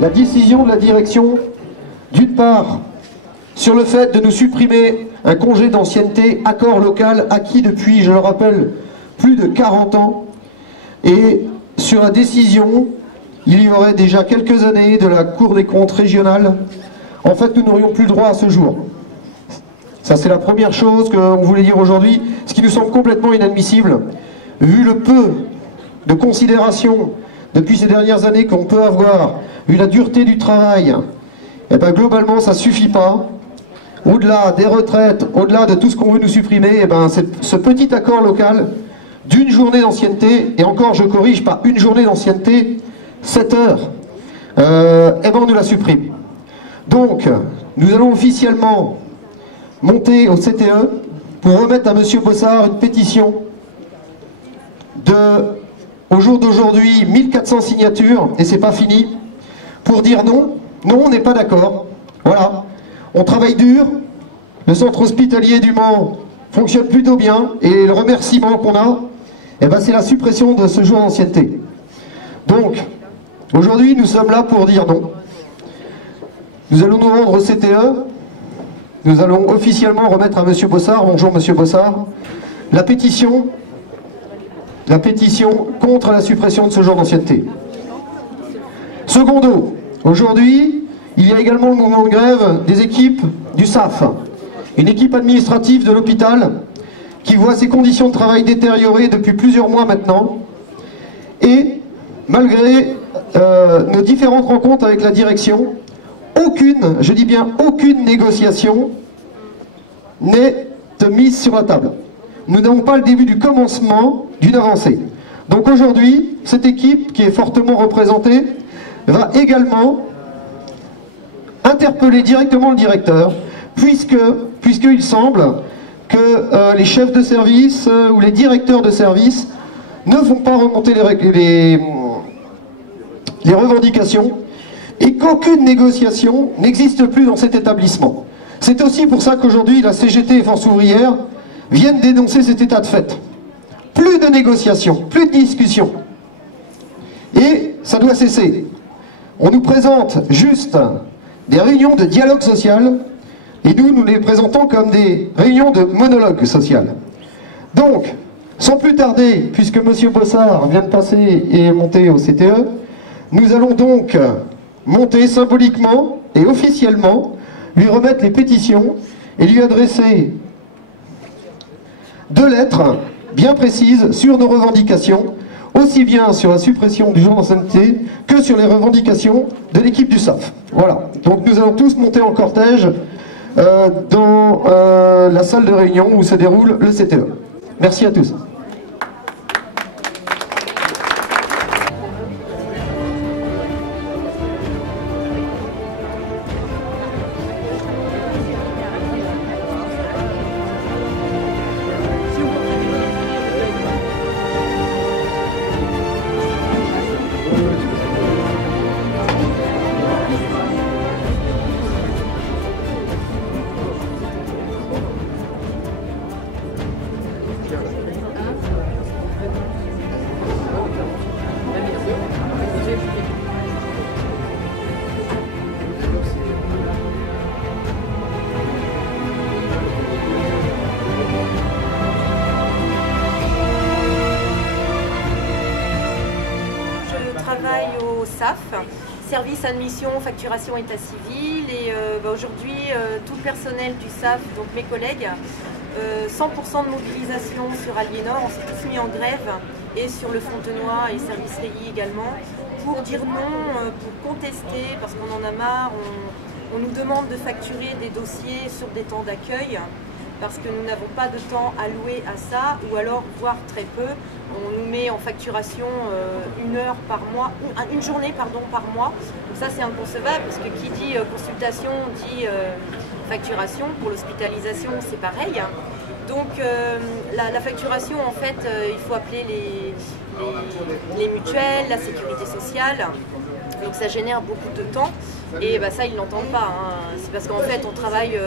la décision de la direction, d'une part, sur le fait de nous supprimer un congé d'ancienneté, accord local acquis depuis, je le rappelle, plus de 40 ans, et sur la décision, il y aurait déjà quelques années, de la Cour des comptes régionale. En fait, nous n'aurions plus le droit à ce jour. Ça, c'est la première chose qu'on voulait dire aujourd'hui, ce qui nous semble complètement inadmissible, vu le peu de considération depuis ces dernières années qu'on peut avoir, vu la dureté du travail. Et bien, globalement, ça ne suffit pas. Au-delà des retraites, au-delà de tout ce qu'on veut nous supprimer, et ben, ce petit accord local d'une journée d'ancienneté, et encore, je corrige, pas une journée d'ancienneté, 7 heures, et ben, on nous la supprime. Donc, nous allons officiellement monter au CTE pour remettre à M. Bossard une pétition au jour d'aujourd'hui, 1400 signatures, et c'est pas fini, pour dire non, non, on n'est pas d'accord. Voilà. On travaille dur, le centre hospitalier du Mans fonctionne plutôt bien, et le remerciement qu'on a, eh ben, c'est la suppression de ce jour d'ancienneté. Donc, aujourd'hui, nous sommes là pour dire non. Nous allons nous rendre au CTE, nous allons officiellement remettre à M. Bossard, bonjour M. Bossard, la pétition contre la suppression de ce jour d'ancienneté. Secondo, aujourd'hui, il y a également le mouvement de grève des équipes du SAF, une équipe administrative de l'hôpital qui voit ses conditions de travail détériorées depuis plusieurs mois maintenant. Et malgré nos différentes rencontres avec la direction, aucune, je dis bien aucune négociation n'est mise sur la table. Nous n'avons pas le début du commencement d'une avancée. Donc aujourd'hui, cette équipe qui est fortement représentée va également interpeller directement le directeur, puisqu'il semble que les chefs de service ou les directeurs de service ne font pas remonter les revendications et qu'aucune négociation n'existe plus dans cet établissement. C'est aussi pour ça qu'aujourd'hui la CGT et Force ouvrière viennent dénoncer cet état de fait. Plus de négociations, plus de discussions. Et ça doit cesser. On nous présente juste des réunions de dialogue social, et nous les présentons comme des réunions de monologue social. Donc, sans plus tarder, puisque M. Bossard vient de passer et monter au CTE, nous allons donc monter symboliquement et officiellement, lui remettre les pétitions et lui adresser 2 lettres bien précises sur nos revendications, aussi bien sur la suppression du jour d'ancienneté que sur les revendications de l'équipe du SAF. Voilà, donc nous allons tous monter en cortège dans la salle de réunion où se déroule le CTE. Merci à tous. SAF, service admission, facturation, état civil, et aujourd'hui tout le personnel du SAF, donc mes collègues, 100% de mobilisation sur Aliénor, on s'est tous mis en grève, et sur le Fontenoy et service Reilly également, pour dire non, pour contester, parce qu'on en a marre, on nous demande de facturer des dossiers sur des temps d'accueil, parce que nous n'avons pas de temps alloué à ça, ou alors voire très peu. On nous met en facturation une journée par mois. Donc ça c'est inconcevable, parce que qui dit consultation dit facturation. Pour l'hospitalisation c'est pareil. Donc la facturation, en fait, il faut appeler les mutuelles, la sécurité sociale. Donc ça génère beaucoup de temps, et bah, ça ils n'entendent pas, hein. C'est parce qu'en fait on travaille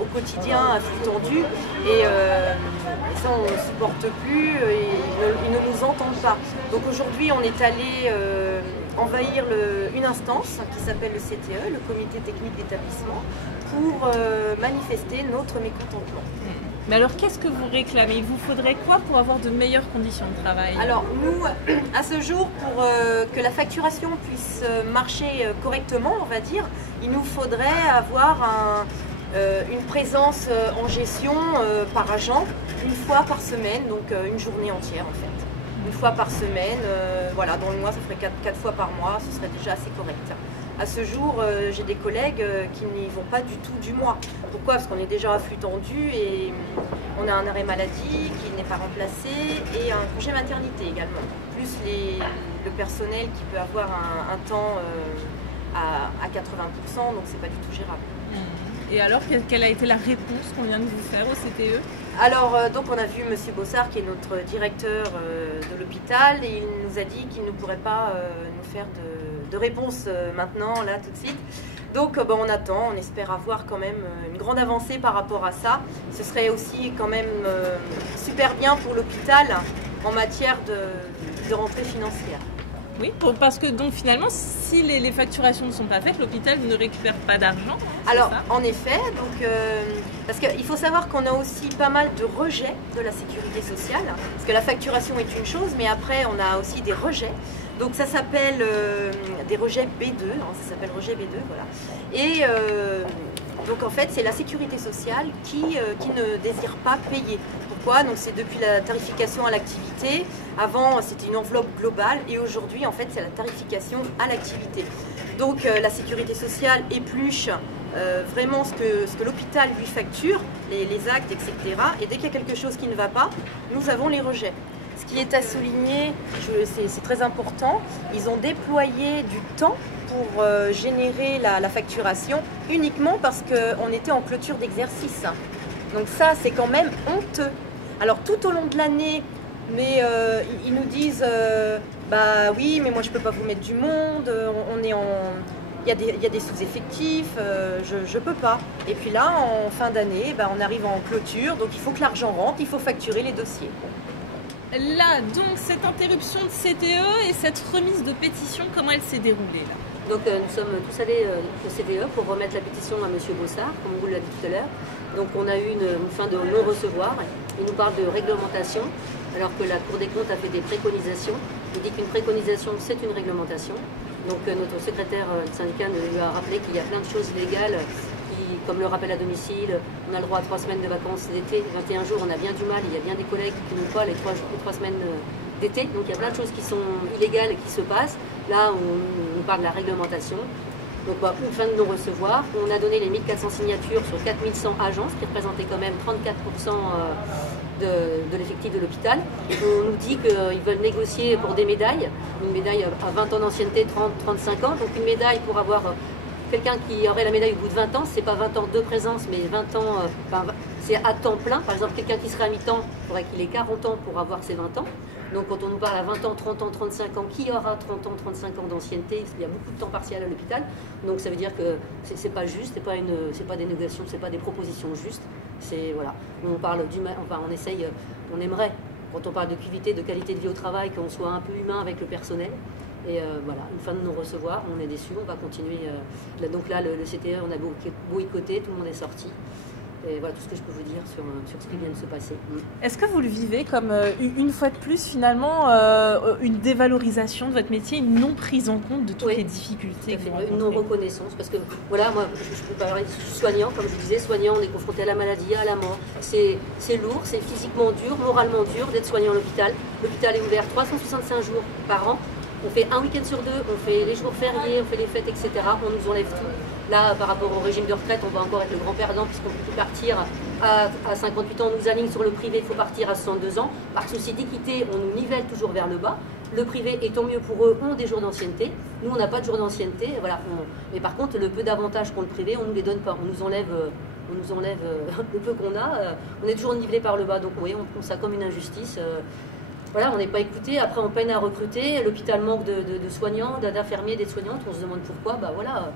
au quotidien à flux tendu, et ça on ne supporte plus, et ils ne nous entendent pas. Donc aujourd'hui on est allé envahir une instance qui s'appelle le CTE, le Comité technique d'établissement, pour manifester notre mécontentement. Mais alors, qu'est-ce que vous réclamez? Il vous faudrait quoi pour avoir de meilleures conditions de travail? Alors, nous, à ce jour, pour que la facturation puisse marcher correctement, on va dire, il nous faudrait avoir une présence en gestion par agent, une fois par semaine, donc une journée entière en fait. Une fois par semaine, voilà, dans le mois, ça ferait 4 fois par mois, ce serait déjà assez correct. À ce jour, j'ai des collègues qui n'y vont pas du tout du mois. Pourquoi? Parce qu'on est déjà à flux tendu et on a un arrêt maladie qui n'est pas remplacé et un congé maternité également. Plus le personnel qui peut avoir un temps à 80%, donc c'est pas du tout gérable. Et alors, quelle a été la réponse qu'on vient de vous faire au CTE? Alors, donc on a vu M. Bossard, qui est notre directeur de l'hôpital, et il nous a dit qu'il ne pourrait pas nous faire de réponse maintenant, là, tout de suite. Donc, on attend, on espère avoir quand même une grande avancée par rapport à ça. Ce serait aussi quand même super bien pour l'hôpital en matière de rentrée financière. Oui, parce que donc finalement, si les facturations ne sont pas faites, l'hôpital ne récupère pas d'argent. Alors, en effet, donc, parce qu'il faut savoir qu'on a aussi pas mal de rejets de la sécurité sociale, parce que la facturation est une chose, mais après, on a aussi des rejets. Donc, ça s'appelle des rejets B2, hein, ça s'appelle rejet B2, voilà. Et donc, en fait, c'est la sécurité sociale qui ne désire pas payer. Pourquoi? Donc, c'est depuis la tarification à l'activité. Avant, c'était une enveloppe globale et aujourd'hui, en fait, c'est la tarification à l'activité. Donc, la sécurité sociale épluche vraiment ce que l'hôpital lui facture, les actes, etc. Et dès qu'il y a quelque chose qui ne va pas, nous avons les rejets. Ce qui est à souligner, c'est très important, ils ont déployé du temps pour générer la facturation uniquement parce qu'on était en clôture d'exercice. Donc ça, c'est quand même honteux. Alors tout au long de l'année, mais ils nous disent bah oui, mais moi je peux pas vous mettre du monde, il y a des sous-effectifs, je peux pas. Et puis là, en fin d'année, bah, on arrive en clôture, donc il faut que l'argent rentre, il faut facturer les dossiers. Là, donc, cette interruption de CTE et cette remise de pétition, comment elle s'est déroulée là? Donc nous sommes tous allés au CTE pour remettre la pétition à M. Bossard, comme vous l'avez dit tout à l'heure. Donc on a eu une fin de non-recevoir. Il nous parle de réglementation, alors que la Cour des comptes a fait des préconisations. Il dit qu'une préconisation, c'est une réglementation. Donc notre secrétaire du syndicat lui a rappelé qu'il y a plein de choses légales, comme le rappel à domicile, on a le droit à 3 semaines de vacances d'été, 21 jours, on a bien du mal, il y a bien des collègues qui n'ont pas les 3 semaines d'été, donc il y a plein de choses qui sont illégales et qui se passent. Là, on parle de la réglementation. Donc, une fin de non-recevoir. On a donné les 1400 signatures sur 4100 agences, qui représentaient quand même 34% de l'effectif de l'hôpital. On nous dit qu'ils veulent négocier pour des médailles. Une médaille à 20 ans d'ancienneté, 30-35 ans. Donc, une médaille pour avoir quelqu'un qui aurait la médaille au bout de 20 ans. C'est pas 20 ans de présence, mais 20 ans, c'est à temps plein. Par exemple, quelqu'un qui serait à mi-temps, il faudrait qu'il ait 40 ans pour avoir ses 20 ans. Donc quand on nous parle à 20 ans, 30 ans, 35 ans, qui aura 30 ans, 35 ans d'ancienneté? Il y a beaucoup de temps partiel à l'hôpital. Donc ça veut dire que c'est pas juste, c'est pas des négociations, c'est pas des propositions justes. C'est voilà. On parle on essaye, on aimerait, quand on parle de QVT, de qualité de vie au travail, qu'on soit un peu humain avec le personnel. Et voilà, une fin de non-recevoir, on est déçus, on va continuer. Donc là, le CTE, on a boycotté, tout le monde est sorti. Et voilà tout ce que je peux vous dire sur ce qui vient de se passer. Est-ce que vous le vivez comme une fois de plus finalement une dévalorisation de votre métier, une non prise en compte de toutes les difficultés que vous rencontrez? Une non reconnaissance, parce que voilà, moi je peux parler de soignant, comme je disais, soignant, on est confronté à la maladie, à la mort. C'est lourd, c'est physiquement dur, moralement dur d'être soignant à l'hôpital. L'hôpital est ouvert 365 jours par an. On fait un week-end sur 2, on fait les jours fériés, on fait les fêtes, etc. On nous enlève tout. Là, par rapport au régime de retraite, on va encore être le grand perdant puisqu'on peut plus partir à 58 ans. On nous aligne sur le privé, il faut partir à 62 ans. Par souci d'équité, on nous nivelle toujours vers le bas. Le privé, et tant mieux pour eux, ont des jours d'ancienneté. Nous, on n'a pas de jours d'ancienneté. Voilà. Mais par contre, le peu d'avantages qu'ont le privé, on ne nous les donne pas. On nous enlève le peu qu'on a. On est toujours nivelé par le bas. Donc, oui, on prend ça comme une injustice. Voilà, on n'est pas écouté. Après, on peine à recruter. L'hôpital manque de soignants, d'infirmiers, d'aides-soignantes. On se demande pourquoi. Bah voilà.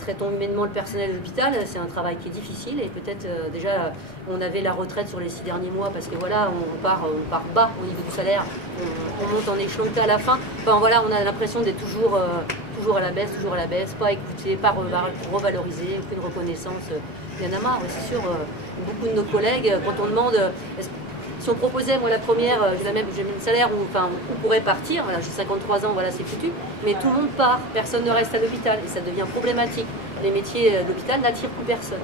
traitons humainement le personnel de l'hôpital, c'est un travail qui est difficile et peut-être déjà on avait la retraite sur les 6 derniers mois parce que voilà, on part bas au niveau du salaire, on monte en échelon à la fin. Enfin voilà, on a l'impression d'être toujours à la baisse, pas écouté, pas revalorisé, aucune reconnaissance. Il y en a marre, c'est sûr, beaucoup de nos collègues, quand on demande, si on proposait, moi la première, j'ai le même salaire, on pourrait partir, voilà, j'ai 53 ans, voilà, c'est foutu, mais tout le monde part, personne ne reste à l'hôpital et ça devient problématique. Les métiers de l'hôpital n'attirent plus personne.